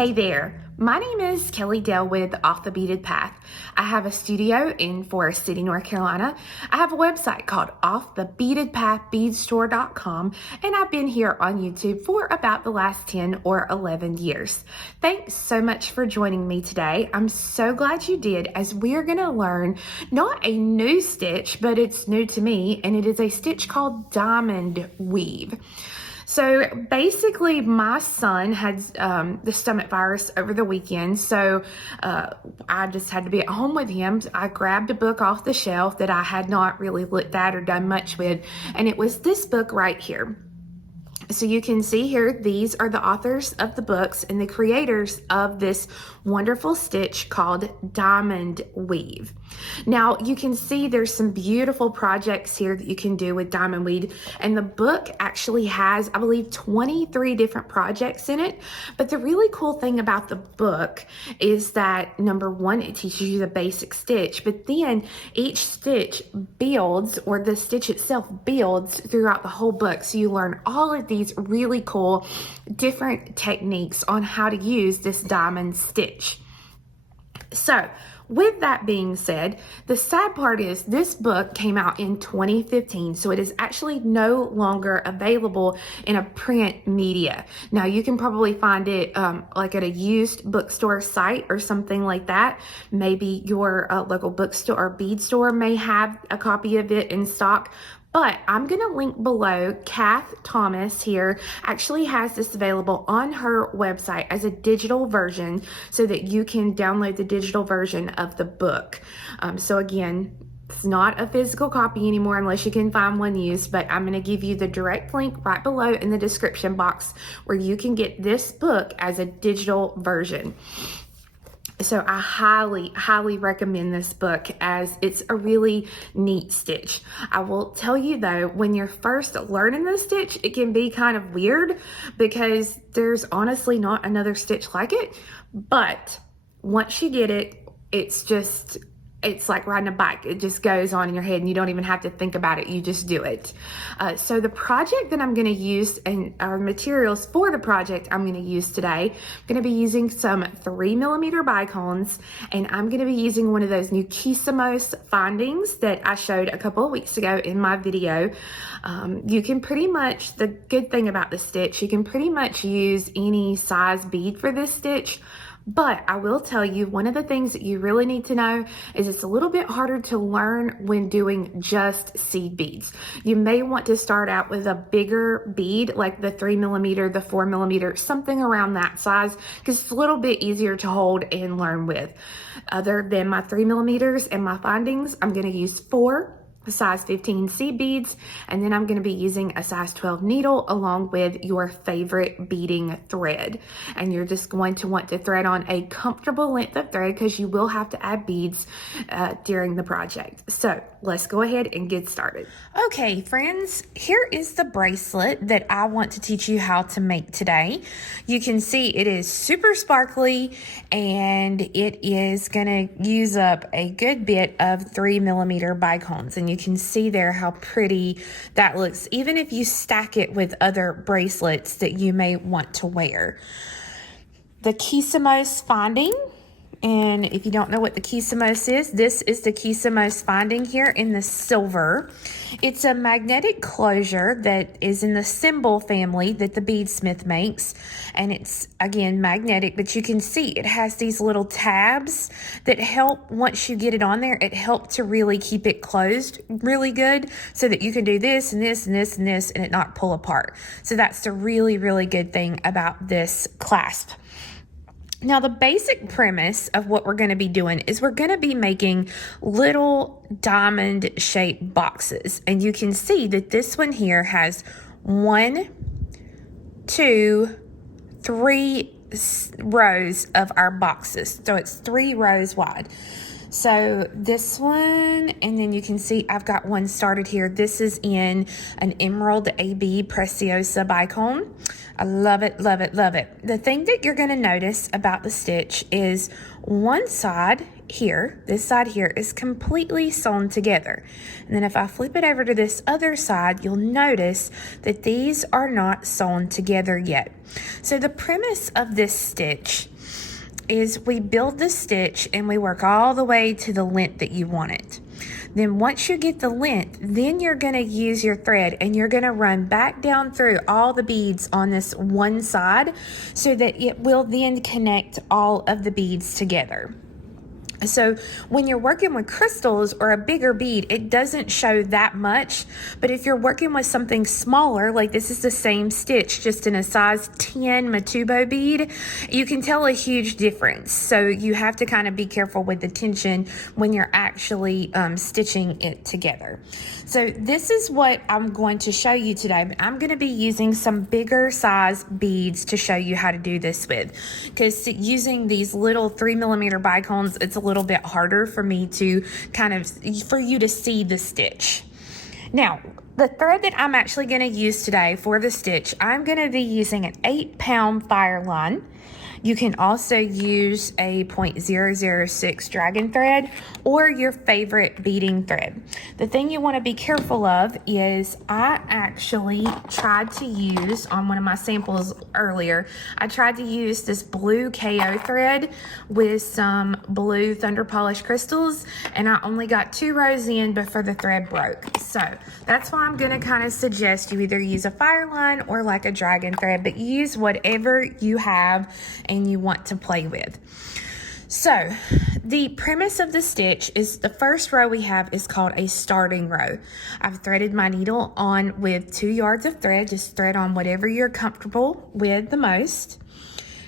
Hey there, my name is Kelly Dell with Off the Beaded Path. I have a studio in Forest City, North Carolina. I have a website called offthebeadedpathbeadstore.com, and I've been here on YouTube for about the last 10 or 11 years. Thanks so much for joining me today. I'm so glad you did, as we're going to learn not a new stitch, but it's new to me, and it is a stitch called diamond weave. So basically, my son had the stomach virus over the weekend, so I just had to be at home with him. I grabbed a book off the shelf that I had not really looked at or done much with, and it was this book right here. So you can see here, these are the authors of the books and the creators of this wonderful stitch called Diamond Weave. Now you can see there's some beautiful projects here that you can do with diamond weave, and the book actually has, I believe, 23 different projects in it. But the really cool thing about the book is that, number one, it teaches you the basic stitch, but then each stitch builds, or the stitch itself builds throughout the whole book. So you learn all of these really cool different techniques on how to use this diamond stitch. So with that being said, the sad part is this book came out in 2015, so it is actually no longer available in a print media. Now you can probably find it like at a used bookstore site or something like that. Maybe your local bookstore or bead store may have a copy of it in stock. But I'm going to link below. Kath Thomas here actually has this available on her website as a digital version so that you can download the digital version of the book. So again, it's not a physical copy anymore unless you can find one used, but I'm going to give you the direct link right below in the description box where you can get this book as a digital version. So I highly recommend this book, as it's a really neat stitch. I will tell you though, when you're first learning this stitch, it can be kind of weird because there's honestly not another stitch like it. But once you get it, it's like riding a bike. It just goes on in your head and you don't even have to think about it. You just do it. So the project that I'm going to use, and our materials for the project I'm going to use today, I'm going to be using some 3mm bicones, and I'm going to be using one of those new Kissamos findings that I showed a couple of weeks ago in my video. You can pretty much, the good thing about this stitch, you can pretty much use any size bead for this stitch. But I will tell you, one of the things that you really need to know is it's a little bit harder to learn when doing just seed beads. You may want to start out with a bigger bead, like the 3mm, the 4mm, something around that size, because it's a little bit easier to hold and learn with. Other than my 3mm and my findings, I'm going to use 4 size 15 seed beads, and then I'm going to be using a size 12 needle along with your favorite beading thread. And you're just going to want to thread on a comfortable length of thread because you will have to add beads during the project. So let's go ahead and get started. Okay, friends, here is the bracelet that I want to teach you how to make today. You can see it is super sparkly, and it is going to use up a good bit of 3mm bicones, and you can see there how pretty that looks, even if you stack it with other bracelets that you may want to wear. The Kissamos finding, and if you don't know what the Kissamos is, this is the Kissamos finding here in the silver. It's a magnetic closure that is in the symbol family that the beadsmith makes, and it's again magnetic, but you can see it has these little tabs that help, once you get it on there, it helps to really keep it closed really good so that you can do this and this and this and this and it not pull apart. So that's the really good thing about this clasp. Now, the basic premise of what we're going to be doing is we're going to be making little diamond shaped boxes. And you can see that this one here has 1, 2, 3 rows of our boxes. So it's 3 rows wide. So this one, and then you can see I've got one started here. This is in an Emerald AB Preciosa Bicone. I love it, love it, love it. The thing that you're going to notice about the stitch is one side here, this side here, is completely sewn together. And then if I flip it over to this other side, you'll notice that these are not sewn together yet. So the premise of this stitch is we build the stitch and we work all the way to the length that you want it. Then once you get the length, then you're going to use your thread and you're going to run back down through all the beads on this one side so that it will then connect all of the beads together. So when you're working with crystals or a bigger bead, it doesn't show that much. But if you're working with something smaller, like this is the same stitch, just in a size 10 Matubo bead, you can tell a huge difference. So you have to kind of be careful with the tension when you're actually stitching it together. So this is what I'm going to show you today. I'm going to be using some bigger size beads to show you how to do this with, because using these little 3mm bicones, it's a little bit harder for me to for you to see the stitch. Now, the thread that I'm actually going to use today for the stitch, I'm going to be using an 8-pound fire line. You can also use a 0.006 dragon thread or your favorite beading thread. The thing you want to be careful of is I actually tried to use, on one of my samples earlier, I tried to use this blue KO thread with some blue Thunder Polish crystals, and I only got 2 rows in before the thread broke. So that's why I'm going to kind of suggest you either use a fire line or like a dragon thread, but use whatever you have and you want to play with. So the premise of the stitch is the first row we have is called a starting row. I've threaded my needle on with 2 yards of thread. Just thread on whatever you're comfortable with the most.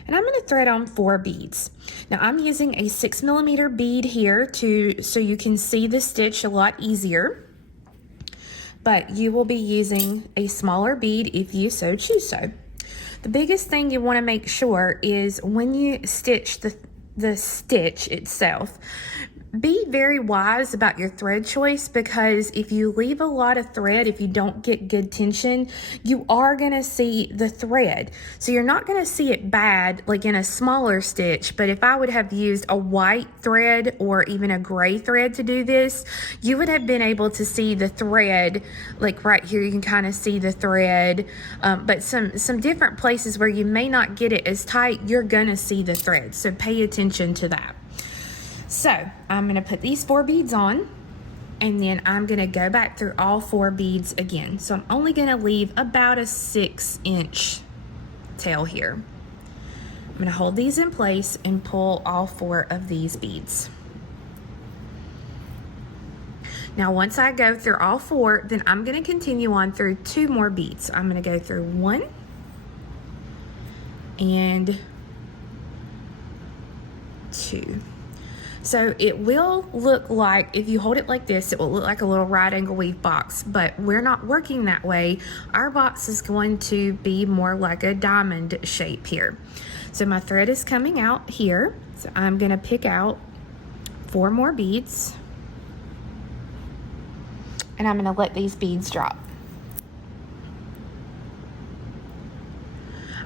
And I'm going to thread on 4 beads. Now I'm using a 6mm bead here so you can see the stitch a lot easier. But you will be using a smaller bead if you so choose so. The biggest thing you want to make sure is when you stitch the stitch itself, be very wise about your thread choice, because if you leave a lot of thread, if you don't get good tension, you are going to see the thread. So you're not going to see it bad like in a smaller stitch, but if I would have used a white thread or even a gray thread to do this, you would have been able to see the thread. Like right here, you can kind of see the thread, but some different places where you may not get it as tight, you're going to see the thread. So pay attention to that. So I'm going to put these 4 beads on, and then I'm going to go back through all 4 beads again. So I'm only going to leave about a 6-inch tail here. I'm going to hold these in place and pull all 4 of these beads. Now once I go through all 4, then I'm going to continue on through 2 more beads. I'm going to go through 1 and 2. So it will look like, if you hold it like this, it will look like a little right angle weave box, but we're not working that way. Our box is going to be more like a diamond shape here. So my thread is coming out here. So I'm going to pick out 4 more beads, and I'm going to let these beads drop.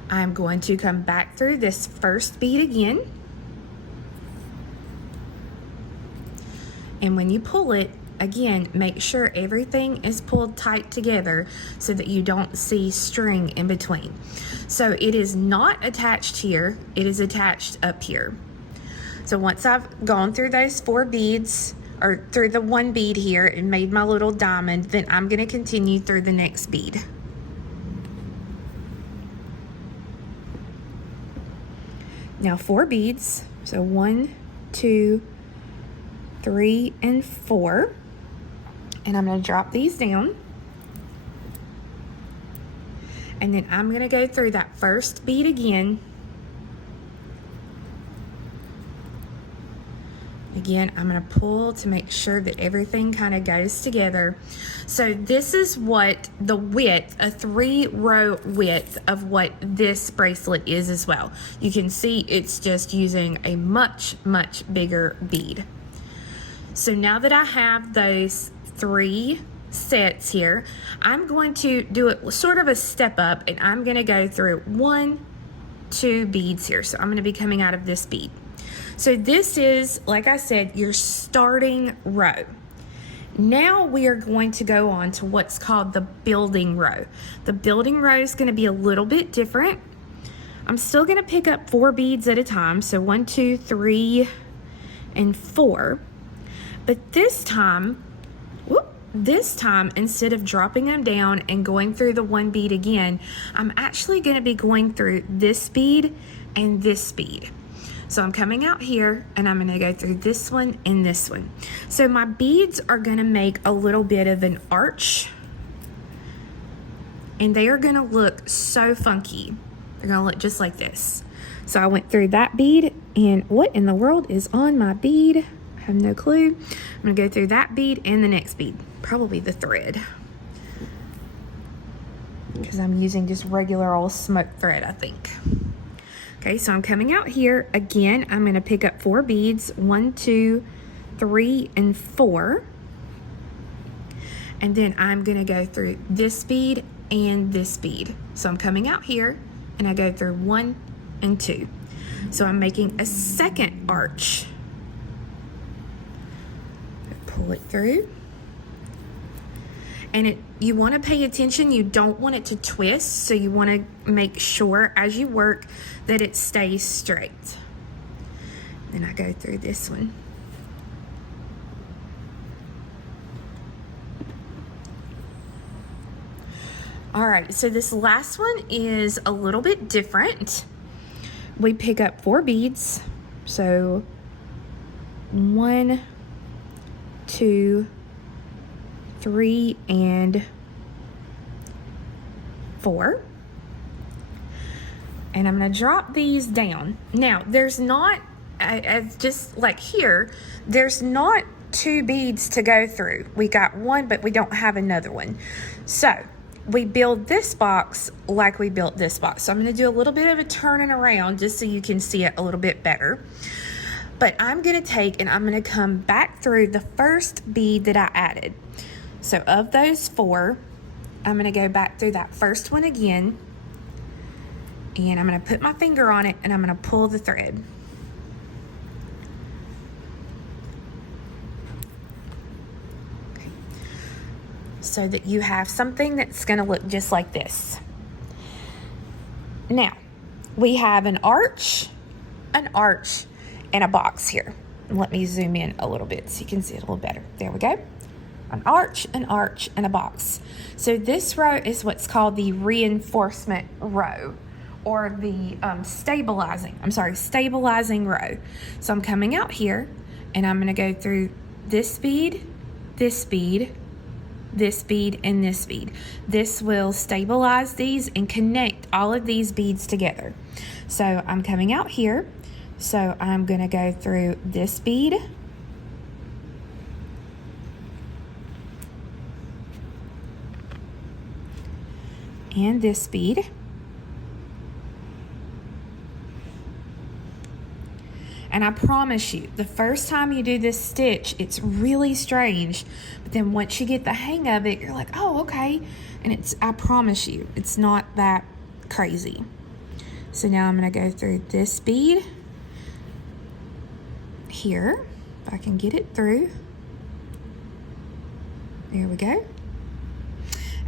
I'm going to come back through this first bead again. And when you pull it, again, make sure everything is pulled tight together so that you don't see string in between. So it is not attached here, it is attached up here. So once I've gone through those 4 beads, or through the 1 bead here and made my little diamond, then I'm going to continue through the next bead. Now 4 beads, so 1, 2, 3, and 4, and I'm going to drop these down, and then I'm going to go through that first bead again. Again, I'm going to pull to make sure that everything kind of goes together. So this is what the width, a 3-row width of what this bracelet is as well. You can see it's just using a much, much bigger bead. So now that I have those 3 sets here, I'm going to do it sort of a step up, and I'm going to go through 1, 2 beads here. So I'm going to be coming out of this bead. So this is, like I said, your starting row. Now we are going to go on to what's called the building row. The building row is going to be a little bit different. I'm still going to pick up 4 beads at a time. So 1, 2, 3, and 4. But this time, instead of dropping them down and going through the 1 bead again, I'm actually going to be going through this bead and this bead. So I'm coming out here and I'm going to go through this one and this one. So my beads are going to make a little bit of an arch, and they are going to look so funky. They're going to look just like this. So I went through that bead, and what in the world is on my bead? I have no clue. I'm going to go through that bead and the next bead, probably the thread, because I'm using just regular old smoke thread, I think. Okay, so I'm coming out here again. I'm going to pick up 4 beads, 1, 2, 3, and 4. And then I'm going to go through this bead and this bead. So I'm coming out here and I go through 1 and 2. So I'm making a second arch. Pull it through. And you want to pay attention. You don't want it to twist, so you want to make sure as you work that it stays straight. Then I go through this one. All right, so this last one is a little bit different. We pick up 4 beads. So 1, 2, 3, and 4. And I'm going to drop these down. Now, there's not, just like here, there's not 2 beads to go through. We got 1, but we don't have another one. So we build this box like we built this box. So I'm going to do a little bit of a turning around just so you can see it a little bit better. But I'm going to take and I'm going to come back through the first bead that I added. So of those 4, I'm going to go back through that first one again, and I'm going to put my finger on it and I'm going to pull the thread. Okay. So that you have something that's going to look just like this. Now, we have an arch, and a box here. Let me zoom in a little bit so you can see it a little better. There we go. An arch, and a box. So this row is what's called the reinforcement row, or the stabilizing row. So I'm coming out here and I'm going to go through this bead, this bead, this bead, and this bead. This will stabilize these and connect all of these beads together. So I'm coming out here. So I'm going to go through this bead, and this bead, and I promise you, the first time you do this stitch, it's really strange, but then once you get the hang of it, you're like, oh, okay, and I promise you, it's not that crazy. So now I'm going to go through this bead here, if I can get it through. There we go.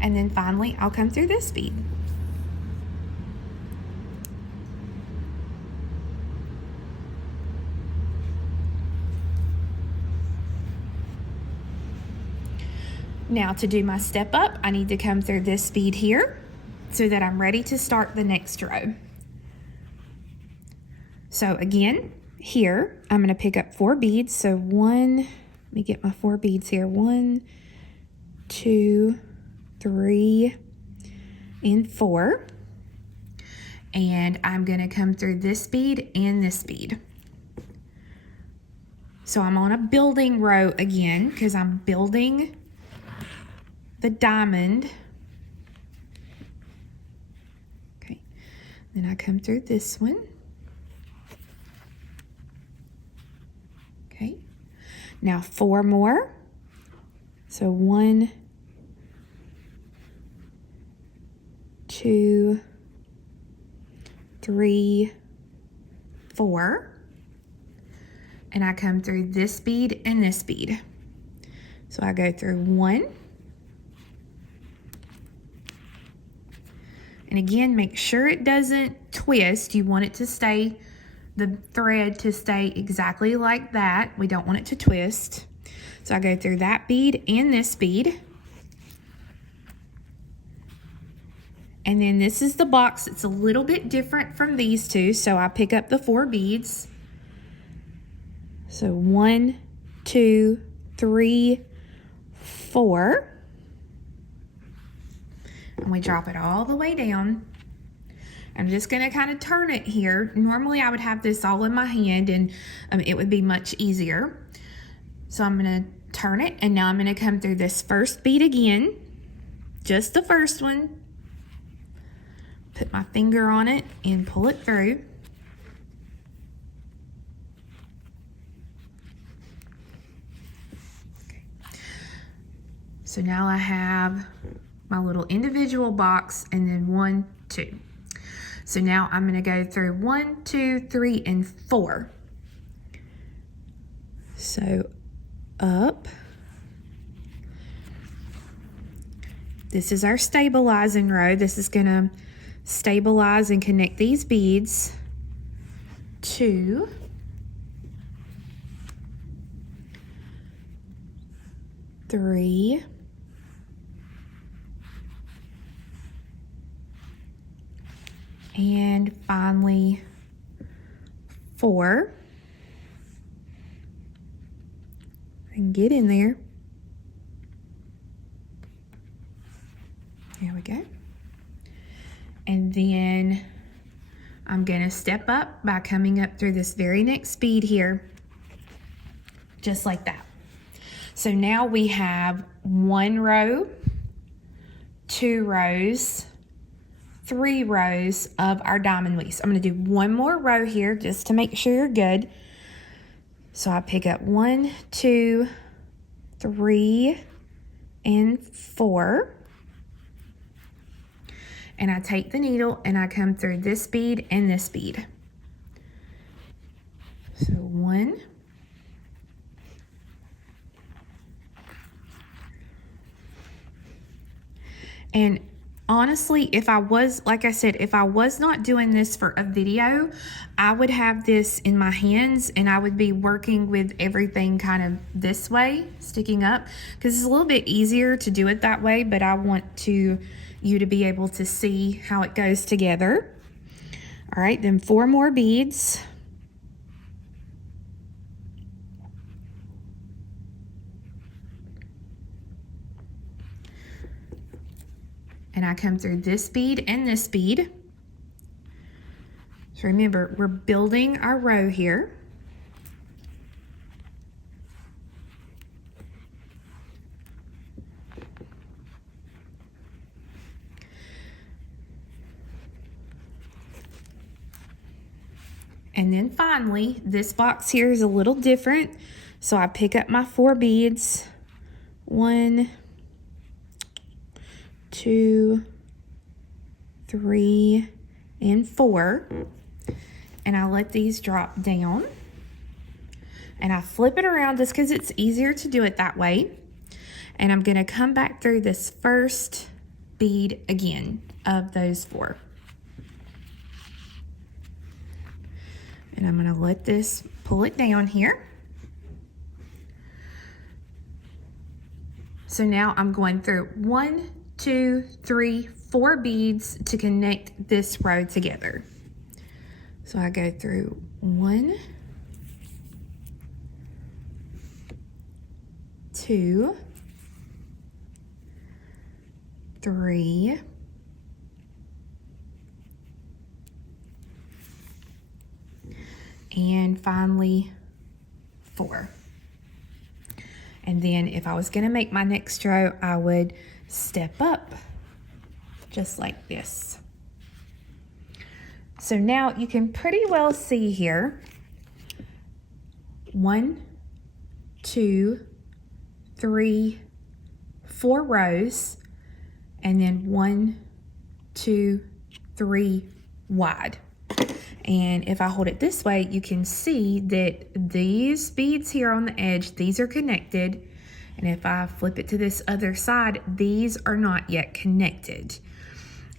And then finally, I'll come through this bead. Now to do my step up, I need to come through this bead here so that I'm ready to start the next row. So again, here, I'm going to pick up 4 beads. So 1, let me get my 4 beads here. 1, 2, 3, and 4. And I'm going to come through this bead and this bead. So I'm on a building row again because I'm building the diamond. Okay, then I come through this one. Okay, now 4 more. So 1, 2, 3, 4. and I come through this bead and this bead. So I go through 1, and again, make sure it doesn't twist. You want it to stay, the thread to stay exactly like that. We don't want it to twist. So I go through that bead and this bead. And then this is the box. It's a little bit different from these two. So I pick up the 4 beads. So 1, 2, 3, 4. And we drop it all the way down. I'm just going to kind of turn it here. Normally I would have this all in my hand and it would be much easier. So I'm going to turn it, and now I'm going to come through this first bead again, just the first one. Put my finger on it and pull it through. Okay. So now I have my little individual box, and then 1, 2. So now I'm going to go through 1, 2, 3, and 4. So up. This is our stabilizing row. This is going to stabilize and connect these beads. 2. 3. And finally 4. And get in there. There we go. And then I'm going to step up by coming up through this very next bead here, just like that. So now we have 1 row, 2 rows, 3 rows of our diamond weaves. I'm going to do 1 more row here just to make sure you're good. So I pick up 1, 2, 3, and 4. And I take the needle and I come through this bead and this bead. So 1. And honestly, if I was, like I said, if I was not doing this for a video, I would have this in my hands and I would be working with everything kind of this way, sticking up, because it's a little bit easier to do it that way, but I want you to be able to see how it goes together. All right, then 4 more beads. And I come through this bead and this bead. So remember, we're building our row here. And then finally, this box here is a little different. So I pick up my 4 beads. 1, 2, 3, and 4. And I let these drop down. And I flip it around just because it's easier to do it that way. And I'm going to come back through this first bead again of those 4. And I'm going to let this pull it down here. So now I'm going through 1, 2, 3, 4 beads to connect this row together. So I go through 1, 2, 3, and finally 4. And then if I was going to make my next row, I would step up just like this. So now you can pretty well see here 1, 2, 3, 4 rows, and then 1, 2, 3 wide. And if I hold it this way, you can see that these beads here on the edge, these are connected. And if I flip it to this other side, these are not yet connected.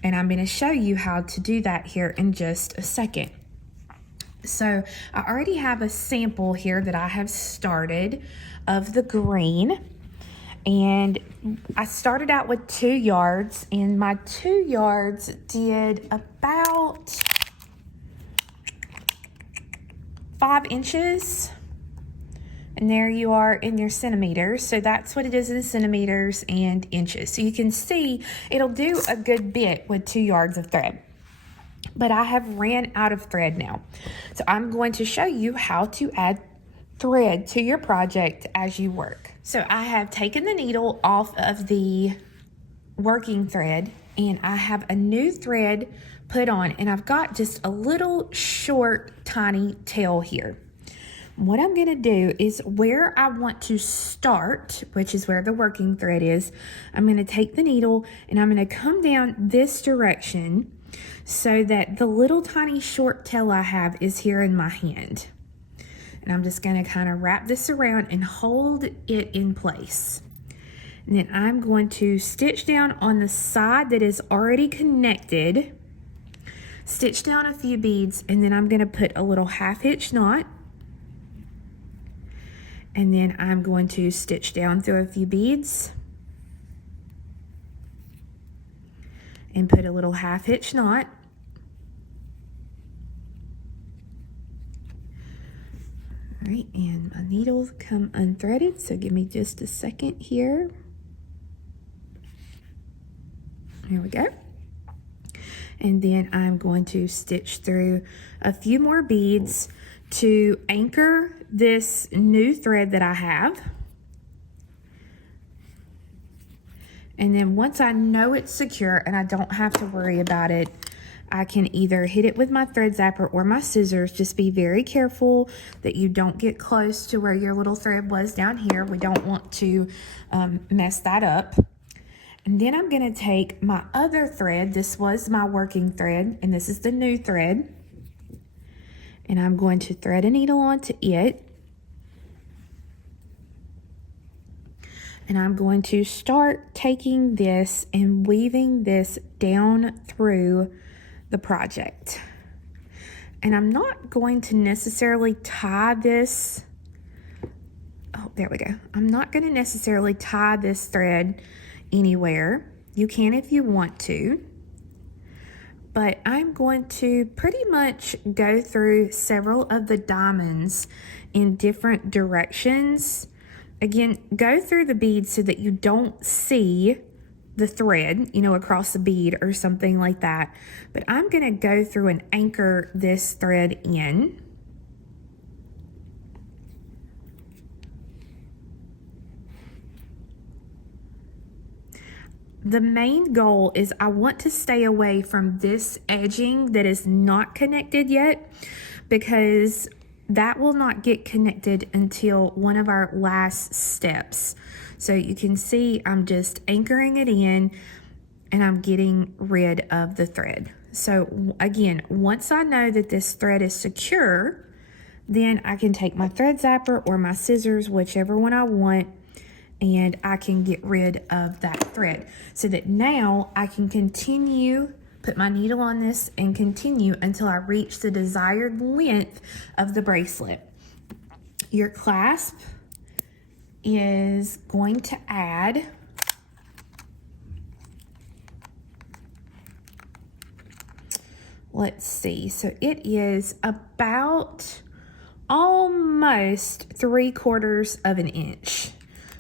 And I'm going to show you how to do that here in just a second. So I already have a sample here that I have started of the green. And I started out with 2 yards, and my 2 yards did about 5 inches. And there you are in your centimeters. So that's what it is in centimeters and inches. So you can see it'll do a good bit with 2 yards of thread. But I have ran out of thread now. So I'm going to show you how to add thread to your project as you work. So I have taken the needle off of the working thread, and I have a new thread put on, and I've got just a little short tiny tail here. What I'm going to do is where I want to start, which is where the working thread is, I'm going to take the needle and I'm going to come down this direction so that the little tiny short tail I have is here in my hand. And I'm just going to kind of wrap this around and hold it in place. And then I'm going to stitch down on the side that is already connected, stitch down a few beads, and then I'm going to put a little half hitch knot. And then I'm going to stitch down through a few beads and put a little half hitch knot. All right, and my needles come unthreaded, so give me just a second here. Here we go. And then I'm going to stitch through a few more beads to anchor this new thread that I have. And then once I know it's secure and I don't have to worry about it, I can either hit it with my thread zapper or my scissors. Just be very careful that you don't get close to where your little thread was down here. We don't want to mess that up. And then I'm going to take my other thread. This was my working thread, and this is the new thread. And I'm going to thread a needle onto it. And I'm going to start taking this and weaving this down through the project. And I'm not going to necessarily tie this. Oh, there we go. I'm not going to necessarily tie this thread anywhere. You can if you want to. But I'm going to pretty much go through several of the diamonds in different directions. Again, go through the beads so that you don't see the thread, you know, across the bead or something like that. But I'm going to go through and anchor this thread in. The main goal is I want to stay away from this edging that is not connected yet, because that will not get connected until one of our last steps. So you can see I'm just anchoring it in and I'm getting rid of the thread. So again, once I know that this thread is secure, then I can take my thread zapper or my scissors, whichever one I want, and I can get rid of that thread so that now I can continue, put my needle on this and continue until I reach the desired length of the bracelet. Your clasp is going to add let's see, so it is about almost 3/4 of an inch.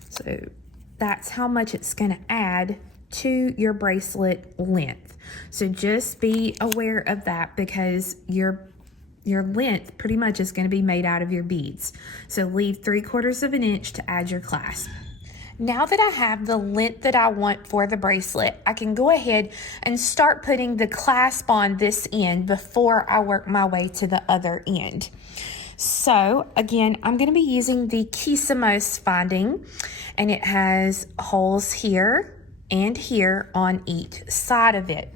So that's how much it's going to add to your bracelet length. So just be aware of that, because your length pretty much is going to be made out of your beads. So leave 3/4 of an inch to add your clasp. Now that I have the length that I want for the bracelet, I can go ahead and start putting the clasp on this end before I work my way to the other end. So again, I'm going to be using the Kissamos binding, and it has holes here and here on each side of it.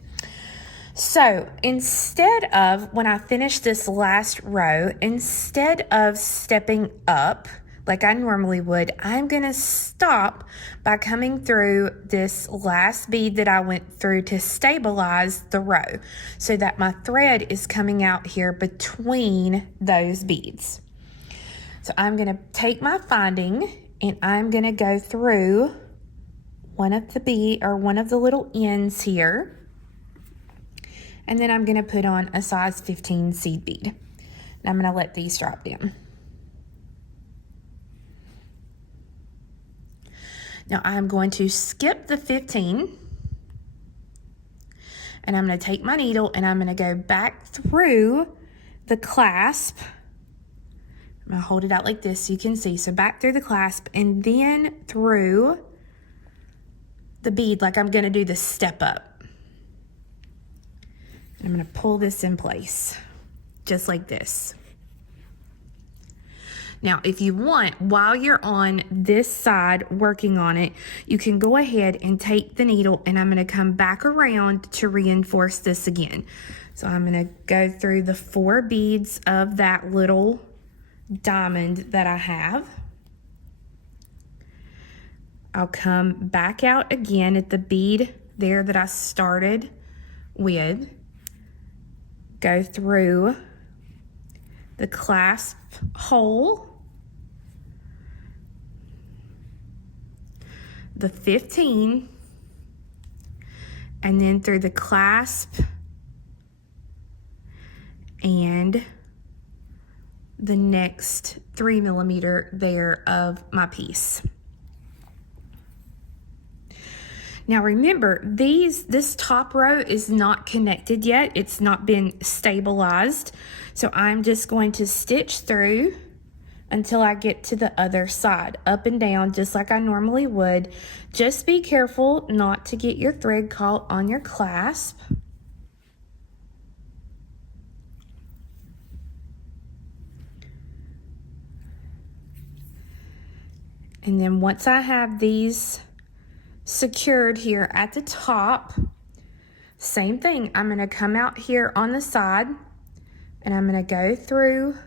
So instead of, when I finish this last row, instead of stepping up like I normally would, I'm going to stop by coming through this last bead that I went through to stabilize the row so that my thread is coming out here between those beads. So I'm going to take my finding and I'm going to go through one of the little ends here. And then I'm going to put on a size 15 seed bead. And I'm going to let these drop down. Now I'm going to skip the 15. And I'm going to take my needle and I'm going to go back through the clasp. I'm going to hold it out like this so you can see. So back through the clasp and then through the bead like I'm going to do the step up. I'm going to pull this in place, just like this. Now, if you want, while you're on this side working on it, you can go ahead and take the needle and I'm going to come back around to reinforce this again. So I'm going to go through the 4 beads of that little diamond that I have. I'll come back out again at the bead there that I started with. Go through the clasp hole, the 15, and then through the clasp and the next 3 millimeter there of my piece. Now remember, this top row is not connected yet. It's not been stabilized. So I'm just going to stitch through until I get to the other side, up and down, just like I normally would. Just be careful not to get your thread caught on your clasp. And then once I have these secured here at the top, same thing, I'm going to come out here on the side and I'm going to go through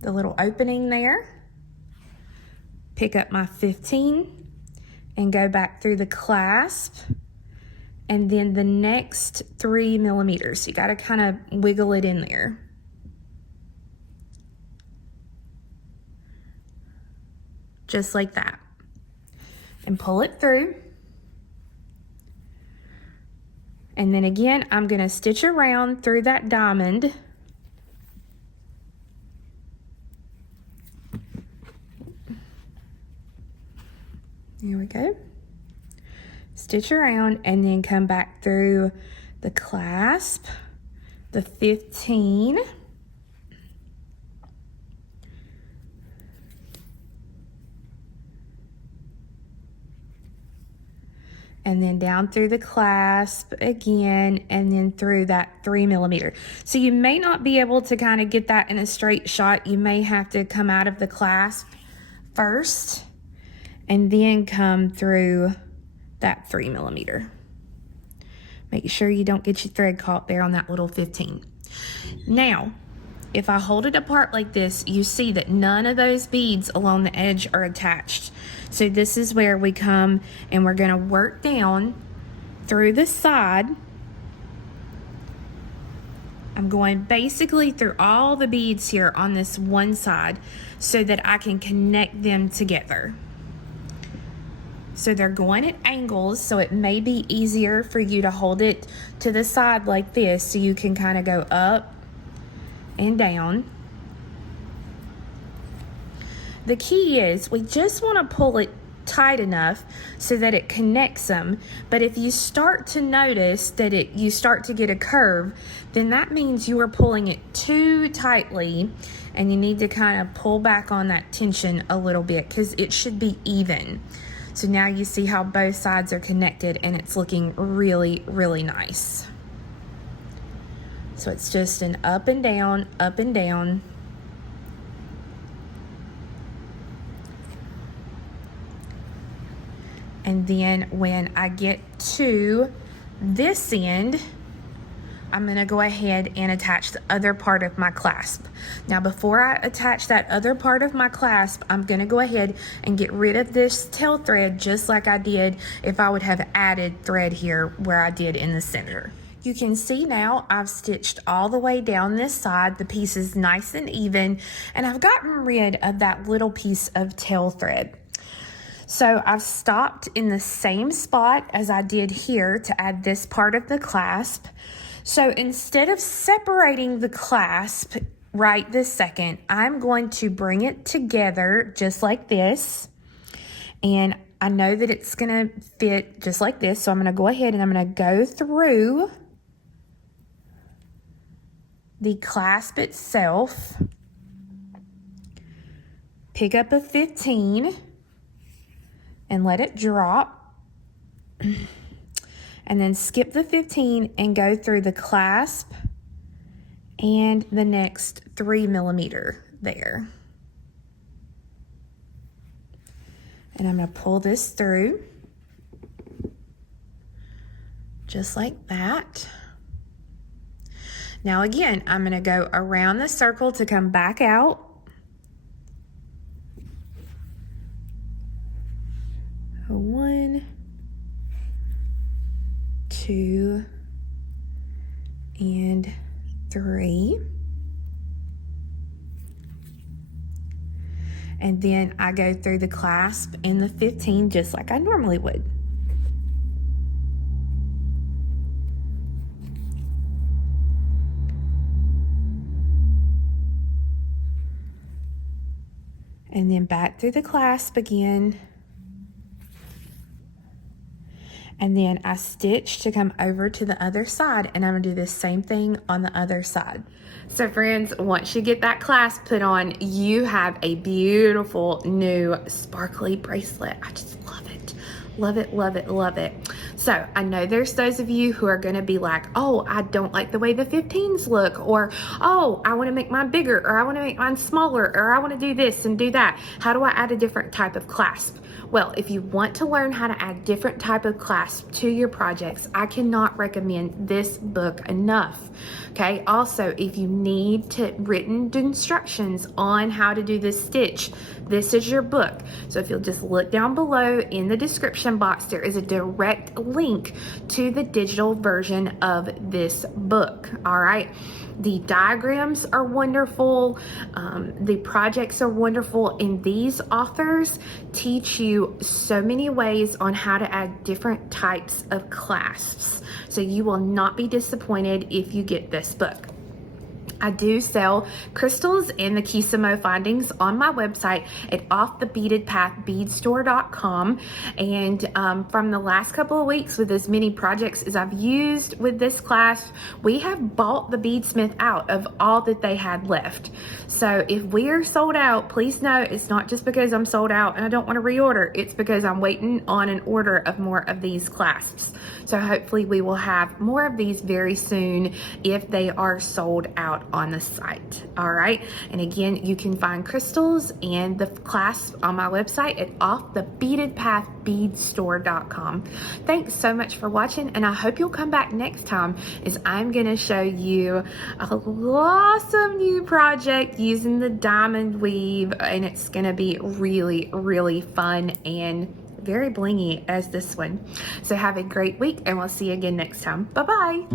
the little opening there, pick up my 15 and go back through the clasp and then the next 3 millimeters. You got to kind of wiggle it in there. Just like that. And pull it through. And then again, I'm going to stitch around through that diamond. There we go. Stitch around and then come back through the clasp, the 15. And then down through the clasp again, and then through that 3 millimeter. So you may not be able to kind of get that in a straight shot. You may have to come out of the clasp first and then come through that 3 millimeter. Make sure you don't get your thread caught there on that little 15. Now, if I hold it apart like this, you see that none of those beads along the edge are attached. So this is where we come and we're going to work down through the side. I'm going basically through all the beads here on this one side so that I can connect them together. So they're going at angles, so it may be easier for you to hold it to the side like this so you can kind of go up and down. The key is we just want to pull it tight enough so that it connects them, but if you start to notice that you start to get a curve, then that means you are pulling it too tightly and you need to kind of pull back on that tension a little bit because it should be even. So now you see how both sides are connected and it's looking really, really nice. So it's just an up and down, up and down. And then when I get to this end, I'm going to go ahead and attach the other part of my clasp. Now, before I attach that other part of my clasp, I'm going to go ahead and get rid of this tail thread just like I did if I would have added thread here where I did in the center. You can see now I've stitched all the way down this side. The piece is nice and even, and I've gotten rid of that little piece of tail thread. So I've stopped in the same spot as I did here to add this part of the clasp. So instead of separating the clasp right this second, I'm going to bring it together just like this. And I know that it's gonna fit just like this, so I'm gonna go ahead and I'm gonna go through the clasp itself, pick up a 15 and let it drop, and then skip the 15 and go through the clasp and the next 3 millimeter there. And I'm going to pull this through just like that. Now again, I'm going to go around the circle to come back out. One, 2, and 3. And then I go through the clasp and the 15 just like I normally would. And then back through the clasp again. And then I stitch to come over to the other side, and I'm gonna do the same thing on the other side. So friends, once you get that clasp put on, you have a beautiful new sparkly bracelet. I just love it. Love it, love it, love it. So I know there's those of you who are gonna be like, oh, I don't like the way the 15s look, or oh, I wanna make mine bigger, or I wanna make mine smaller, or I wanna do this and do that. How do I add a different type of clasp? Well, if you want to learn how to add different type of clasp to your projects, I cannot recommend this book enough. Okay, also, if you need written instructions on how to do this stitch, this is your book. So if you'll just look down below in the description box, there is a direct link to the digital version of this book. All right. The diagrams are wonderful. The projects are wonderful. And these authors teach you so many ways on how to add different types of clasps. So you will not be disappointed if you get this book. I do sell crystals and the Kissamo findings on my website at offthebeadedpathbeadstore.com. And from the last couple of weeks, with as many projects as I've used with this class, we have bought the beadsmith out of all that they had left. So if we are sold out, please know it's not just because I'm sold out and I don't want to reorder. It's because I'm waiting on an order of more of these clasps. So hopefully we will have more of these very soon if they are sold out on the site. All right. And again, you can find crystals and the clasp on my website at offthebeadedpathbeadstore.com. Thanks so much for watching, and I hope you'll come back next time as I'm going to show you a awesome new project using the diamond weave, and it's going to be really, really fun and very blingy as this one. So have a great week, and we'll see you again next time. Bye-bye.